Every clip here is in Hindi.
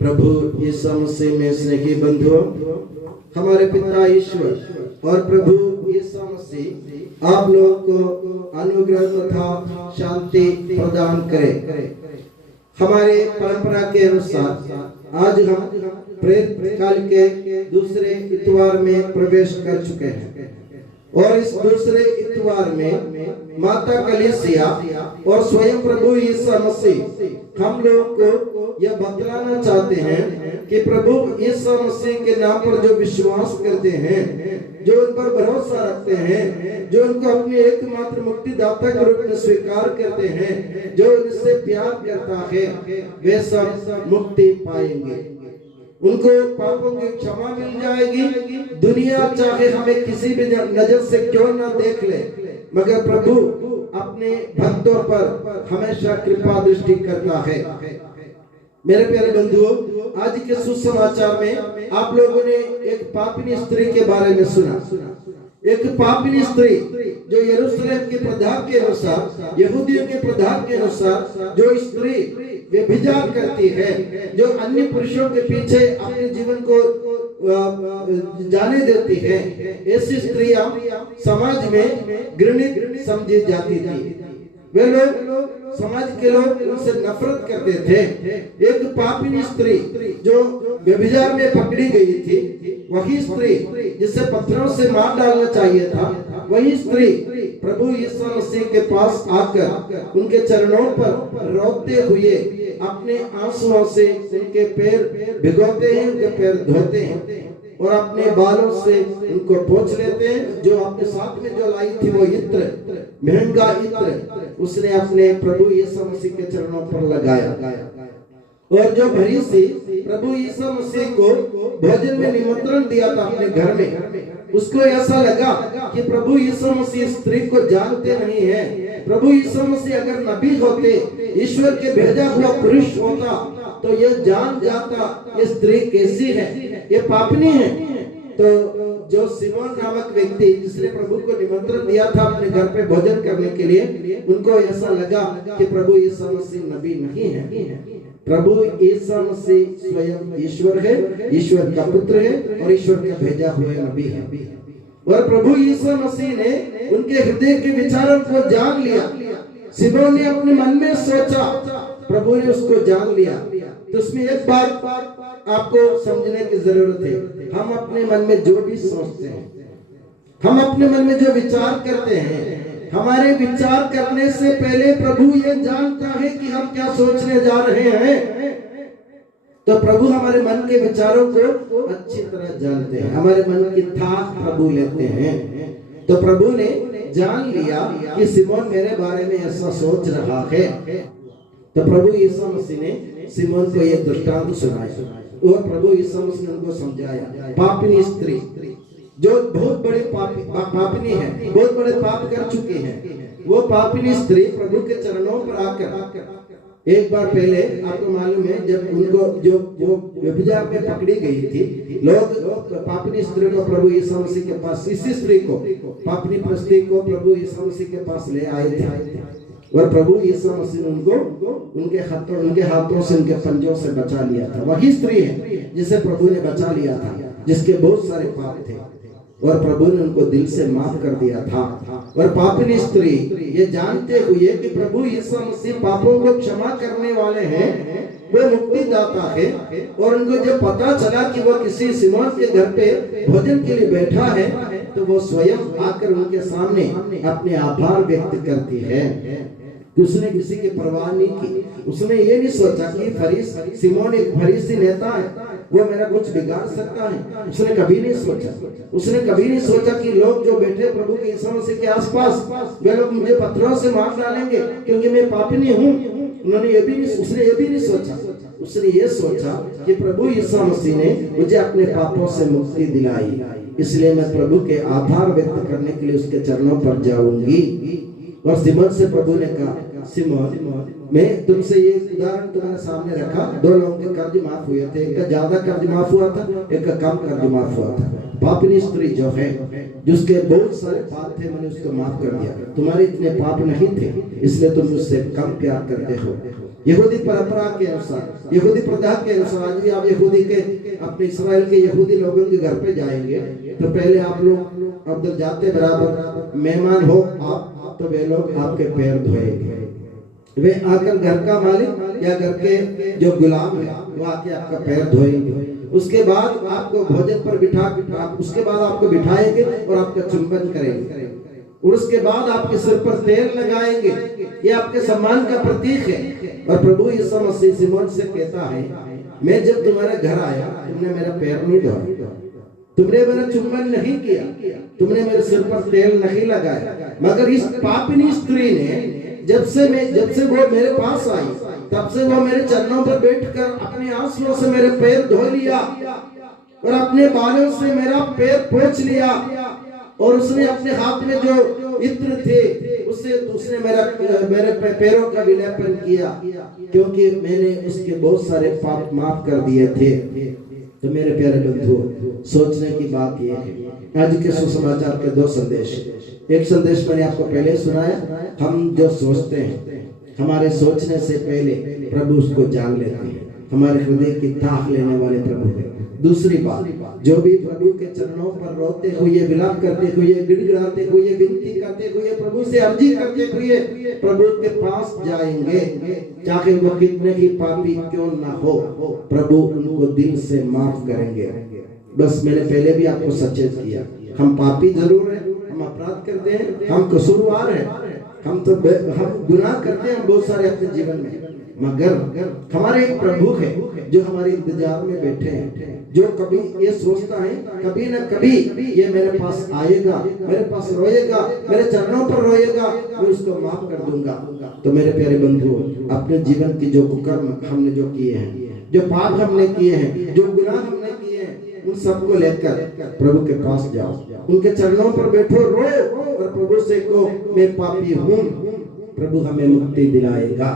प्रभु यीशु मसीह में स्नेही बंधुओं, हमारे पिता ईश्वर और प्रभु यीशु मसीह आप लोगों को अनुग्रह तथा शांति प्रदान करे। हमारे परंपरा के अनुसार आज हम प्रेत काल के दूसरे इतवार में प्रवेश कर चुके हैं और इस दूसरे इतवार में माता कलीसिया और स्वयं प्रभु यीशु मसीह हम लोगों को यह बतलाना चाहते हैं कि प्रभु यीशु मसीह के नाम पर जो विश्वास करते हैं, जो उन पर भरोसा रखते हैं, जो उनको अपने एकमात्र मुक्तिदाता के रूप में स्वीकार करते हैं, जो उनसे प्यार करता है, वे सब मुक्ति पाएंगे। उनको पापों की क्षमा मिल जाएगी। दुनिया चाहे हमें किसी भी नजर से क्यों ना देख ले, मगर प्रभु अपने भक्तों पर हमेशा कृपा दृष्टि करता है। मेरे प्यारे बंधुओं, आज के सुसमाचार में आप लोगों ने एक पापिनी स्त्री के बारे में सुना। एक पापिनी स्त्री जो यरूशलेम के प्रधान के अनुसार, यहूदियों के प्रधान के अनुसार, जो स्त्री व्यभिचार करती है, जो अन्य पुरुषों के पीछे अपने जीवन को जाने देती है, ऐसी स्त्रियां समाज में घृणित समझी जाती थी। वे लोग, समाज के लोग उनसे नफरत करते थे। एक पापिनी स्त्री जो व्यभिचार में पकड़ी गई थी, वही स्त्री जिसे पत्थरों से मार डालना चाहिए था, वही स्त्री प्रभु यीशु मसीह के पास आकर उनके चरणों पर रोते हुए अपने आंसुओं से उनके पैर भिगोते हैं, उनके पैर धोते हैं और अपने बालों से उनको पोंछ लेते हैं। जो अपने साथ में जो लाई थी वो इत्र, महंगा इत्र, उसने अपने प्रभु यीशु मसीह के चरणों पर लगाया। और जो भरी सी प्रभु यीशु मसीह को भोजन में निमंत्रण दिया था अपने घर में, उसको ऐसा लगा कि प्रभु यीशु मसीह स्त्री को जानते नहीं है। प्रभु यीशु मसीह अगर नबी होते, ईश्वर के भेजा हुआ पुरुष होता, तो ये जान जाता ये स्त्री कैसी है, ये पापनी है। तो जो सिमोन नामक व्यक्ति जिसने प्रभु को निमंत्रण दिया था अपने घर पे भोजन करने के लिए, उनको ऐसा लगा कि प्रभु यीशु मसीह नबी नहीं है। प्रभु यीशु मसीह स्वयं ईश्वर है, ईश्वर का पुत्र है और ईश्वर का भेजा हुआ नबी है। और प्रभु यीशु मसीह ने उनके हृदय के विचारों को जान लिया। सिमोन ने अपने मन में सोचा, प्रभु ने उसको जान लिया। तो उसमें एक बात आपको समझने की जरूरत है। हम अपने मन में जो भी सोचते हैं, हम अपने मन में जो विचार करते हैं, हमारे विचार करने से पहले प्रभु ये जानता है कि हम क्या सोचने जा रहे हैं। तो प्रभु हमारे मन के विचारों को अच्छी तरह जानते हैं, हमारे मन की थाह प्रभु लेते हैं। तो प्रभु ने जान लिया कि सिमोन मेरे बारे में ऐसा सोच रहा है। तो प्रभु यीशु मसीह ने सिमोन को यह दृष्टांत सुनाया और प्रभु यीशु मसीह ने उनको समझाया। पापिनी स्त्री जो बहुत बड़ी पापिनी है, बहुत बड़े पाप कर चुके हैं, वो पापिनी स्त्री प्रभु के चरणों पर आकर, एक बार पहले आपको मालूम है जब उनको जो वो व्यभिचार में पकड़ी गई थी, लोग पापिनी स्त्री को प्रभु यीशु मसीह के पास, इसी स्त्री को, पापिनी स्त्री को प्रभु यीशु मसीह के पास ले आए थे और प्रभु यीशु मसीह ने उनको उनके हाथों से, उनके पंजों से बचा लिया था। वही स्त्री है जिसे प्रभु ने बचा लिया था, जिसके बहुत सारे पाप थे और प्रभु ने उनको दिल से माफ कर दिया था। और पापिनी स्त्री ये जानते हुए कि प्रभु यीशु मसीह पापों को क्षमा करने वाले हैं, वो मुक्तिदाता है, और उनको जब पता चला कि वो किसी सिमोन के घर पे भोजन के लिए बैठा है, तो वो स्वयं आकर उनके सामने अपने आभार व्यक्त करती है। उसने किसी की परवाह नहीं की। उसने ये नहीं सोचा कि सिमोन एक फरीसी नेता है, वो मेरा कुछ बिगाड़ सकता है। उसने कभी नहीं सोचा। उसने कभी नहीं सोचा कि लोग जो बैठे प्रभु के यीशु मसीह के आसपास, वे लोग मुझे पत्थरों से मार डालेंगे क्योंकि मैं पापिनी हूँ। उसने ये भी नहीं सोचा। उसने ये सोचा कि प्रभु यीशु मसीह ने मुझे अपने पापों से मुक्ति दिलाई, इसलिए मैं प्रभु के आभार व्यक्त करने के लिए उसके चरणों पर जाऊंगी। और सिमोन से प्रभु ने कहा, सिमोन मैं तुमसे ये उदाहरण तुम्हारे सामने रखा, 2 लोगों के कर्ज माफ हुए थे, एक का ज्यादा कर्ज माफ हुआ था, एक का कम कर्ज माफ हुआ था। पापनी स्त्री जो है, जिसके बहुत सारे पाप थे, मैंने उसको माफ कर दिया। तुम्हारे इतने पाप नहीं थे, इसलिए तुम मुझसे कम प्यार करते हो। यहूदी परंपरा के अनुसार, यहूदी प्रथा के अनुसार, आज भी आप यहूदी के अपने इस्राएल के यहूदी लोगों के घर पे जाएंगे तो पहले आप लोग अंदर जाते बराबर मेहमान हो आप, तो वे लोग आपके पैर धोएंगे। वे आकर घर का मालिक या घर के जो गुलाम है वो आके आपका पैर धोएंगे। उसके बाद आपको भोजन पर उसके बाद आपको बिठाएंगे और आपका चुंबन करेंगे और उसके बाद आपके सिर पर तेल लगाएंगे। ये आपके सम्मान का प्रतीक है। और प्रभु यीशु मसीह सिमोन से कहता है, मैं जब तुम्हारे घर आया तुमने मेरा पैर नहीं धोया, तुमने मेरा चुंबन नहीं किया, तुमने मेरे सिर पर तेल नहीं लगाया, मगर इस पापिनी स्त्री ने जब से वो मेरे पास आई तब से वो मेरे चरणों पर बैठकर अपने आंसुओं से मेरे पैर धो लिया और अपने बालों से मेरा पैर पोंछ लिया और उसने अपने हाथ में जो इत्र थे उसने मेरे पैरों का विलेपन किया, क्योंकि मैंने उसके बहुत सारे पाप माफ कर दिए थे। तो मेरे प्यारे बंधुओं, सोचने की बात यह है, आज के सुसमाचार के 2 संदेश। एक संदेश मैंने आपको पहले सुनाया, हम जो सोचते हैं हमारे सोचने से पहले प्रभु उसको जान लेते हैं, हमारे हृदय की ताक लेने वाले प्रभु है। दूसरी बात, जो भी प्रभु के चरणों पर रोते हुए, विलाप करते हुए, गिड़गिड़ाते हुए, विनती करते हुए, प्रभु से अर्जी करते हुए प्रभु के पास जाएंगे, चाहे वो कितने ही पापी क्यों ना हो, प्रभु उनको दिल से माफ करेंगे। बस मैंने पहले भी आपको सचेत किया, हम पापी जरूर हैं, हम अपराध करते हैं, हम कसूरवार हैं, हम गुनाह करते हैं बहुत सारे अपने जीवन में, मगर हमारे एक प्रभु है जो हमारे इंतजार में बैठे हैं, जो कभी ये सोचता है कभी न कभी ये मेरे पास आएगा, मेरे पास रोएगा, मेरे चरणों पर रोएगा, मैं उसको माफ कर दूंगा। तो मेरे प्यारे बंधुओं, अपने जीवन की जो कुकर्म हमने जो किए हैं, जो पाप हमने किए हैं, जो गुनाह हमने किए हैं, उन सबको लेकर प्रभु के पास जाओ, उनके चरणों पर बैठो, रो और प्रभु से कहो, मैं पापी हूँ, प्रभु हमें मुक्ति दिलाएगा।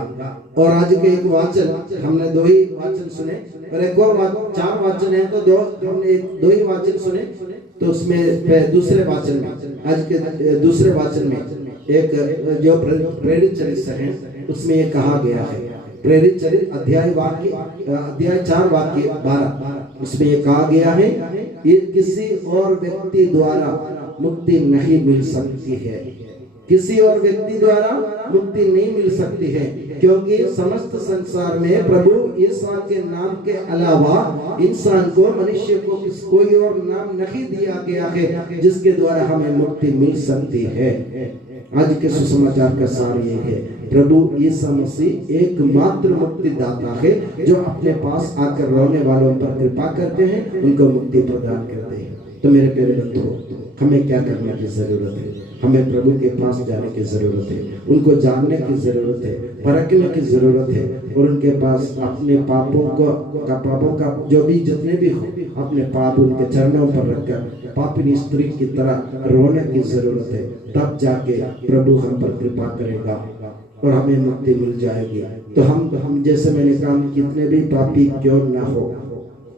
और आज के एक वाचन, हमने 2 ही वाचन सुने और एक और 4 वाचन है, तो हमने 2 ही वाचन सुने। तो उसमें दूसरे वाचन में, आज के दूसरे वाचन में एक जो प्रेरित चरित्र है उसमें ये कहा गया है, प्रेरित चरित्र अध्याय 4 वाक्य 12, उसमें ये कहा गया है, ये किसी और व्यक्ति द्वारा मुक्ति नहीं मिल सकती है, किसी और व्यक्ति द्वारा मुक्ति नहीं मिल सकती है, क्योंकि समस्त संसार में प्रभु यीशु के नाम के अलावा इंसान को, मनुष्य को कोई और नाम नहीं दिया गया है जिसके द्वारा हमें मुक्ति मिल सकती है। आज के सुसमाचार का सार ये है, प्रभु यीशु मसीह एकमात्र मुक्तिदाता है जो अपने पास आकर रोने वालों पर कृपा करते हैं, उनको मुक्ति प्रदान करते हैं। तो मेरे प्यारे बंधुओं, हमें क्या करने की जरूरत है? हमें प्रभु के पास जाने की जरूरत है, उनको जानने की जरूरत है, परखने की जरूरत है और उनके पास अपने पापों का जो भी जितने भी हो, अपने पाप उनके चरणों पर रखकर पापिनी स्त्री की तरह रोने की जरूरत है। तब जाके प्रभु हम पर कृपा करेगा और हमें मुक्ति मिल जाएगी। तो हम जैसे मैंने कहा, कितने भी पापी क्यों ना हो,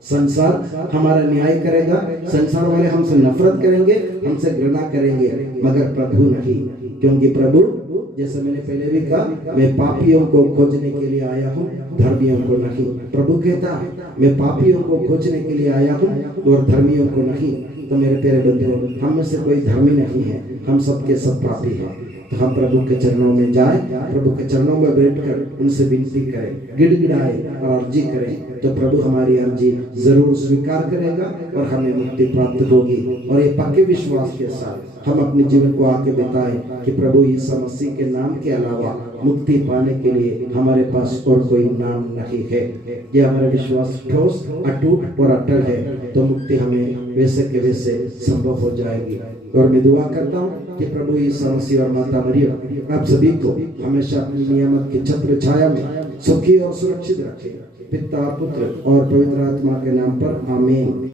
संसार हमारा न्याय करेगा, संसार वाले हमसे नफरत करेंगे, हमसे घृणा करेंगे, मगर प्रभु नहीं, क्योंकि प्रभु, जैसे मैंने पहले भी कहा, मैं पापियों को खोजने के लिए आया हूँ, धर्मियों को नहीं। प्रभु कहता है, मैं पापियों को खोजने के लिए आया हूँ और धर्मियों को नहीं। तो मेरे प्यारे बंधुओं, हम में से कोई धर्मी नहीं है, हम सबके सब पापी हैं। तो हम प्रभु के चरणों में जाएं, प्रभु के चरणों में बैठकर उनसे विनती करें, गिड़गिड़ाएं और अर्जी करें, तो प्रभु हमारी अर्जी जरूर स्वीकार करेगा और हमें मुक्ति प्राप्त होगी। और ये पक्के विश्वास के साथ हम अपने जीवन को आगे बताएं कि प्रभु यीशु मसीह के नाम के अलावा मुक्ति पाने के लिए हमारे पास और कोई नाम नहीं है। ये हमारा विश्वास ठोस, अटूट और अटल है, तो मुक्ति हमें वैसे के वैसे संभव हो जाएगी। और मैं दुआ करता हूँ कि प्रभु यीशु मसीह और माता मरियम आप सभी को हमेशा अपनी नियामत की छत्र छाया में सुखी और सुरक्षित रखे। पिता, पुत्र और पवित्र आत्मा के नाम पर आमीन।